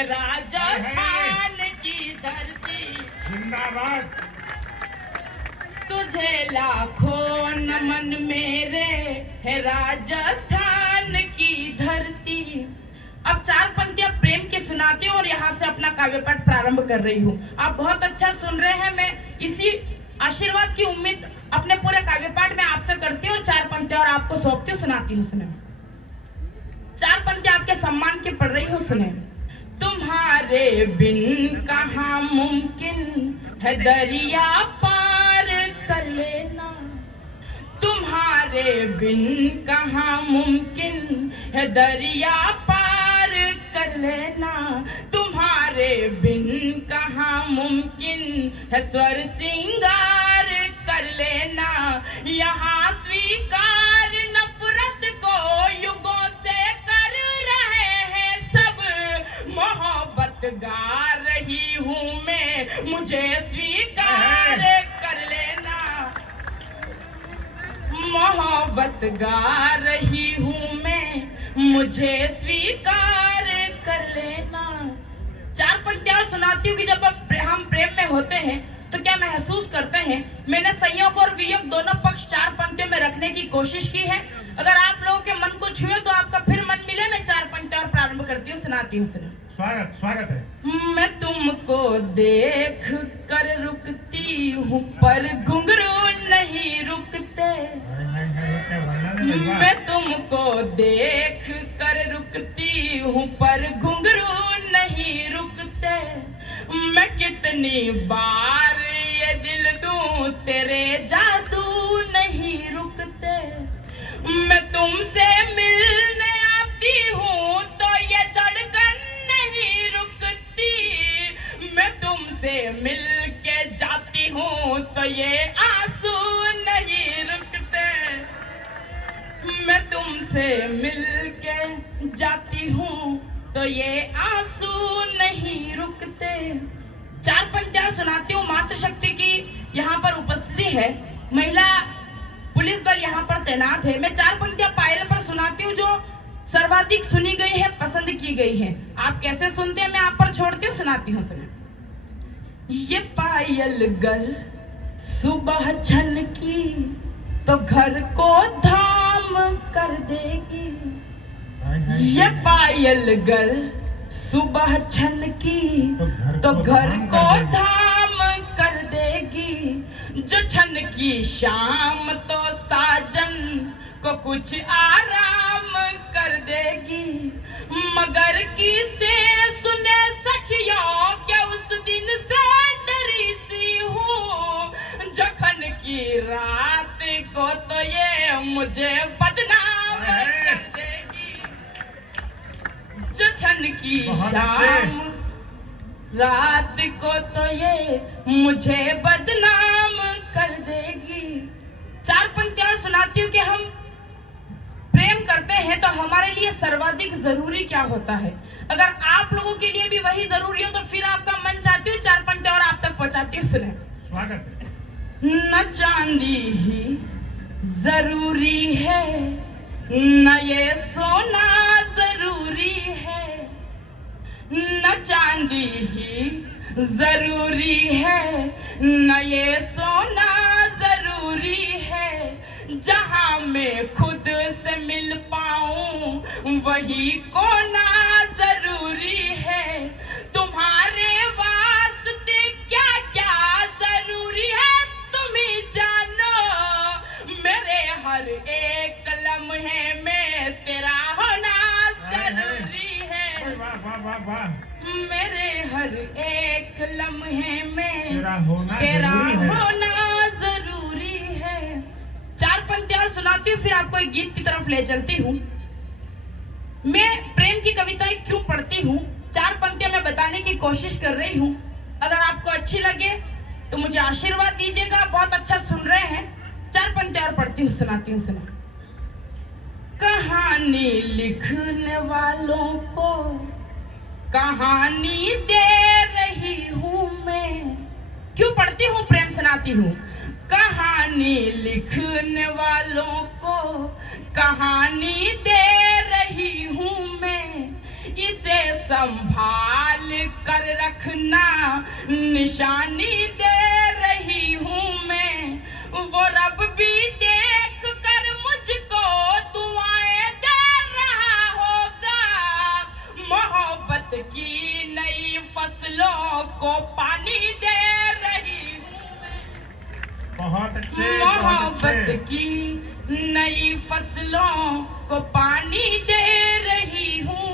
है राजस्थान की धरती। जिंदाबाद। तुझे लाखों नमन मेरे, है राजस्थान की धरती। अब 4 पंक्तियां प्रेम की सुनाती हूँ और यहाँ से अपना काव्य पाठ प्रारंभ कर रही हूँ। आप बहुत अच्छा सुन रहे हैं। मैं इसी आशीर्वाद की उम्मीद अपने पूरे काव्य पाठ में आपसे करती हूँ। 4 पंक्तियां और आपको सौंपती हूँ, सुनाती हूँ। सुने 4 पंक्तियां आपके सम्मान की पढ़ रही हूँ। सुने। तुम्हारे बिन कहाँ मुमकिन है दरिया पार कर लेना। तुम्हारे बिन कहाँ मुमकिन है दरिया पार कर लेना। तुम्हारे बिन कहाँ मुमकिन है स्वर सिंगार कर लेना। यहाँ स्वीकार नफरत को युगों से कर रहे हैं सब। मोहब्बत गा रही हूँ मैं, मुझे स्वीकार कर लेना। मोहब्बत गा रही हूँ मैं, मुझे स्वीकार कर लेना। 4 पंक्तियां सुनाती हूँ कि जब हम प्रेम में होते हैं तो क्या महसूस करते हैं। मैंने संयोग और वियोग दोनों पक्ष 4 पंक्तियों में रखने की कोशिश की है। अगर आप लोगों के मन को छुए तो आपका फिर मन मिले। मैं 4 पंक्तियां और प्रारंभ करती हूँ, सुनाती हूँ। स्वागत स्वागत है। मैं तुमको देख कर रुकती हूँ पर घुंघरू नहीं रुकते। मैं तुमको देख कर रुकती हूँ पर घुंघरू नहीं रुकते। मैं कितनी बार ये दिल दूं तेरे जादू नहीं रुकते। मैं तुमसे मिलने आती हूँ तो ये धड़कन नहीं रुकती। मैं तुमसे मिल के जाती हूँ तो ये आंसू नहीं रुकते। मैं तुमसे मिल के जाती हूँ तो ये आंसू नहीं रुकते। 4 पंक्तियां सुनाती हूँ। मातृशक्ति की यहाँ पर उपस्थिति है। महिला पुलिस बल यहाँ पर तैनात है। मैं 4 पंक्तियां पायल पर सुनाती हूँ जो सर्वाधिक सुनी गई है, पसंद की गई है। आप कैसे सुनते हैं मैं आप पर छोड़ती हूँ, सुनाती हूँ। सुनिए। ये पायल गल सुबह छनकी तो घर को धाम कर देगी। ये पायल गल सुबह छनकी तो घर को धाम कर देगी। जो छन की शाम तो साजन को कुछ आराम कर देगी। मगर किसे सुने सखियों के उस दिन से डरी सी हूँ। जखन की रात को तो ये मुझे बदनाम कर देगी। जखन की शाम रात को तो ये मुझे बदनाम कर देगी। 4 पंक्तियां सुनाती हूँ कि हम प्रेम करते हैं तो हमारे लिए सर्वाधिक जरूरी क्या होता है। अगर आप लोगों के लिए भी वही जरूरी हो तो फिर आपका मन चाहती हूँ 4 पंक्तियां और आप तक पहुंचाती हूँ। सुने। स्वागत है। न चांदी ही जरूरी है न ये सोना जरूरी है। न चांदी ही जरूरी है न ये सोना जरूरी है। जहां मैं खुद से मिल पाऊं वही कोना जरूरी है। तुम्हारे वास्ते क्या क्या जरूरी है तुम ही जानो। मेरे हर एक लम्हे में तेरा होना जरूरी है। वाह वाह वाह वाह। मेरे हर एक लम्हे में तेरा होना जरूरी है। 4 पंक्तियां सुनाती हूँ फिर आपको एक गीत की तरफ ले चलती हूँ। मैं प्रेम की कविताएं क्यों पढ़ती हूँ 4 पंक्तियां मैं बताने की कोशिश कर रही हूँ। अगर आपको अच्छी लगे तो मुझे आशीर्वाद दीजिएगा। बहुत अच्छा सुन रहे हैं। 4 पंक्तियां और पढ़ती हूँ, सुनाती हूँ। सुना। कहानी लिखने वालों को कहानी दे रही हूँ मैं। क्यों पढ़ती हूँ प्रेम सुनाती हूँ। कहानी लिखने वालों को कहानी दे रही हूँ मैं। इसे संभाल कर रखना, निशानी दे रही हूँ मैं। वो रब भी देख कर मुझको दुआएं दे रहा होगा। मोहब्बत की नई फसलों को पानी दे रही हूँ मैं। बहुत अच्छे, बहुत मोहब्बत अच्छे। की नई फसलों को पानी दे रही हूँ